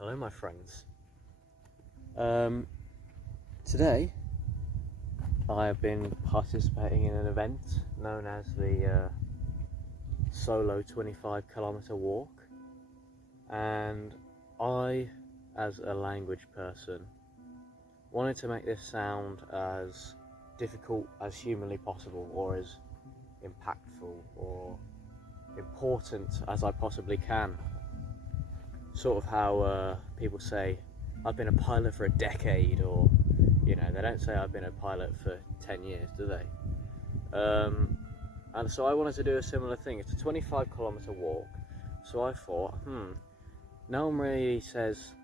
Hello, my friends. Today I have been participating in an event known as the solo 25-kilometre walk, and I, as a language person, wanted to make this sound as difficult as humanly possible, or as impactful or important as I possibly can. Sort of how people say, I've been a pilot for a decade, or, they don't say I've been a pilot for 10 years, do they? And so I wanted to do a similar thing. It's a 25-kilometre walk, so I thought, no one really says,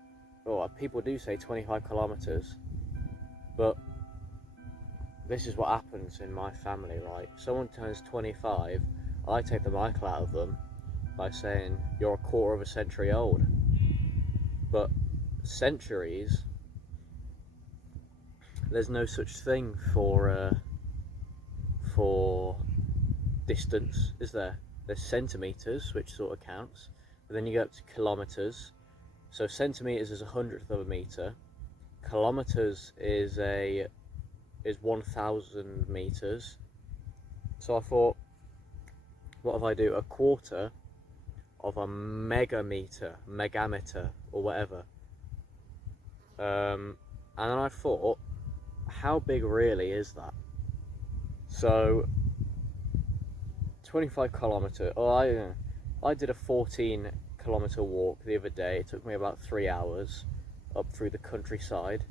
people do say 25 kilometres, but this is what happens in my family, right? If someone turns 25, I take the mic out of them by saying, you're a quarter of a century old. But centuries, there's no such thing for distance, is there? There's centimetres, which sort of counts, but then you go up to kilometres. So centimetres is 100th of a metre, kilometres is 1,000 metres. So I thought, what if I do a quarter of a megametre, or whatever. And then I thought, how big really is that? So 25 kilometre, I did a 14-kilometre walk the other day. It took me about 3 hours up through the countryside.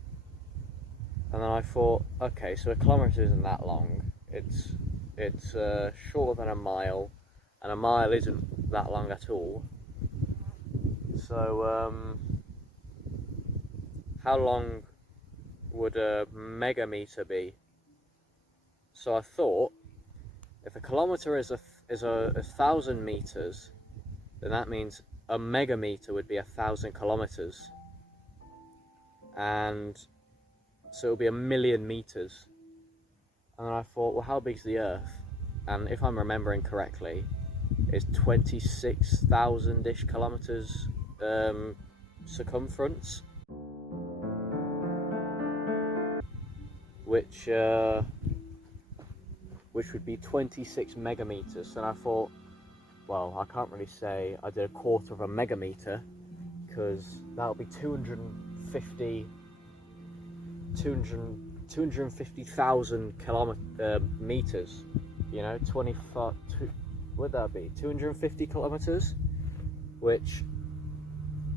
And then I thought, okay, so a kilometre isn't that long. It's shorter than a mile, and a mile isn't that long at all. So how long would a megametre be? So I thought, if a kilometre is a 1,000 metres, then that means a megametre would be 1,000 kilometres, and so it would be 1,000,000 metres. And then I thought, well, how big's the Earth? And if I'm remembering correctly, it's 26,000-ish kilometres circumference, which would be 26 megametres. And I thought, well, I can't really say I did a quarter of a megametre, because that would be 250,000 meters. 25. Would that be 250 kilometers? Which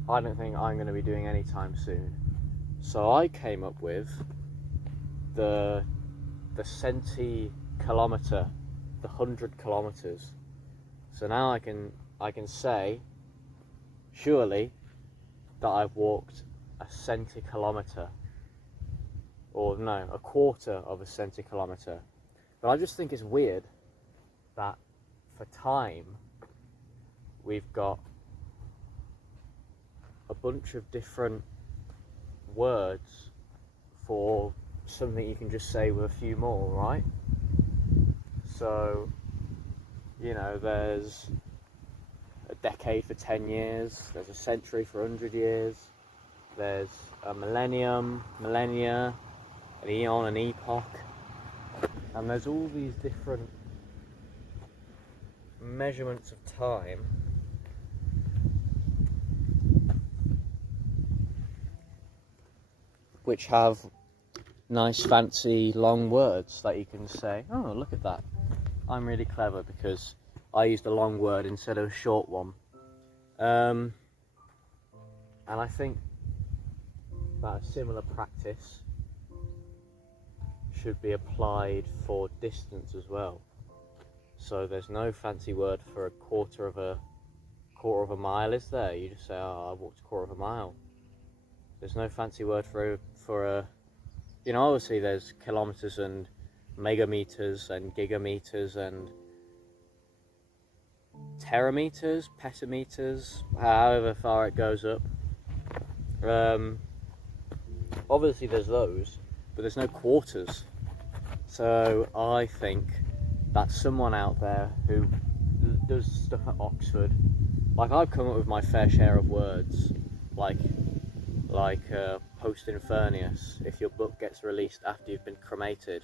I don't think I'm going to be doing anytime soon. So I came up with the centikilometre, the 100 kilometers. So now I can say, surely, that I've walked a centikilometre, or no, a quarter of a centikilometre. But I just think it's weird that for time we've got a bunch of different words for something you can just say with a few more, right? So, there's a decade for 10 years, there's a century for 100 years, there's a millennia, an eon, an epoch, and there's all these different measurements of time which have nice fancy long words that you can say, oh, look at that, I'm really clever because I used a long word instead of a short one. And I think that a similar practice should be applied for distance as well. So there's no fancy word for a quarter of a mile, is there? You just say, I walked a quarter of a mile. There's no fancy word for a obviously there's kilometers and megameters and gigameters and terameters, petameters, however far it goes up. Obviously there's those, but there's no quarters. So I think that someone out there who does stuff at Oxford, like, I've come up with my fair share of words like post infernus if your book gets released after you've been cremated,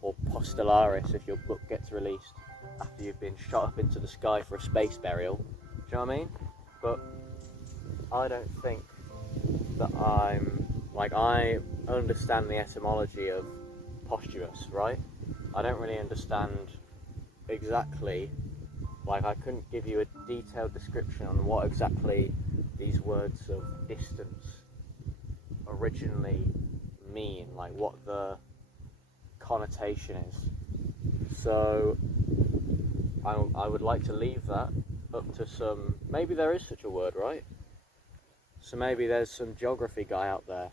or postellaris if your book gets released after you've been shot up into the sky for a space burial. Do you know what I mean? But I don't think that I understand the etymology of posthumous, right? I don't really understand exactly, I couldn't give you a detailed description on what exactly these words of distance originally mean, like what the connotation is. So I would like to leave that up to some, maybe there is such a word, right? So maybe there's some geography guy out there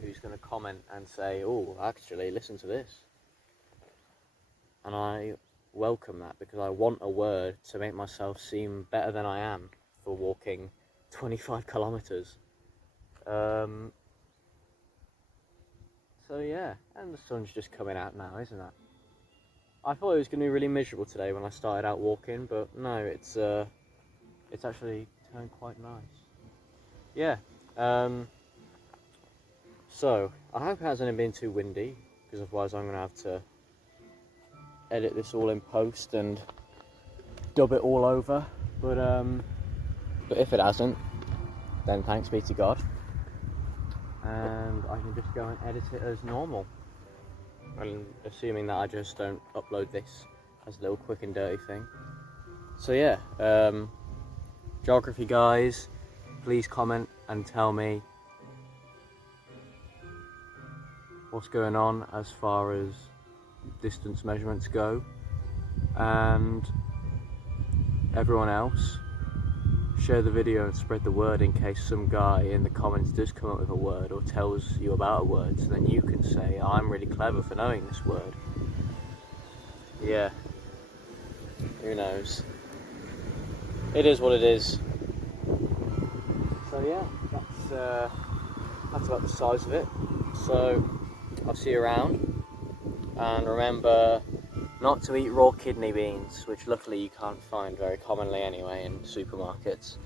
who's going to comment and say, oh, actually, listen to this. And I welcome that, because I want a word to make myself seem better than I am for walking 25 kilometers. So yeah, and the sun's just coming out now, isn't it? I thought it was going to be really miserable today when I started out walking, but no, it's actually turned quite nice. Yeah. So I hope it hasn't been too windy, because otherwise I'm going to have to edit this all in post and dub it all over. But if it hasn't, then thanks be to God, and I can just go and edit it as normal. And assuming that I just don't upload this as a little quick and dirty thing. So yeah, geography guys, please comment and tell me what's going on as far as distance measurements go, and everyone else, share the video and spread the word in case some guy in the comments does come up with a word or tells you about a word, so then you can say, oh, I'm really clever for knowing this word. Yeah, who knows? It is what it is. So yeah, that's about the size of it. So I'll see you around, and remember not to eat raw kidney beans, which luckily you can't find very commonly anyway in supermarkets.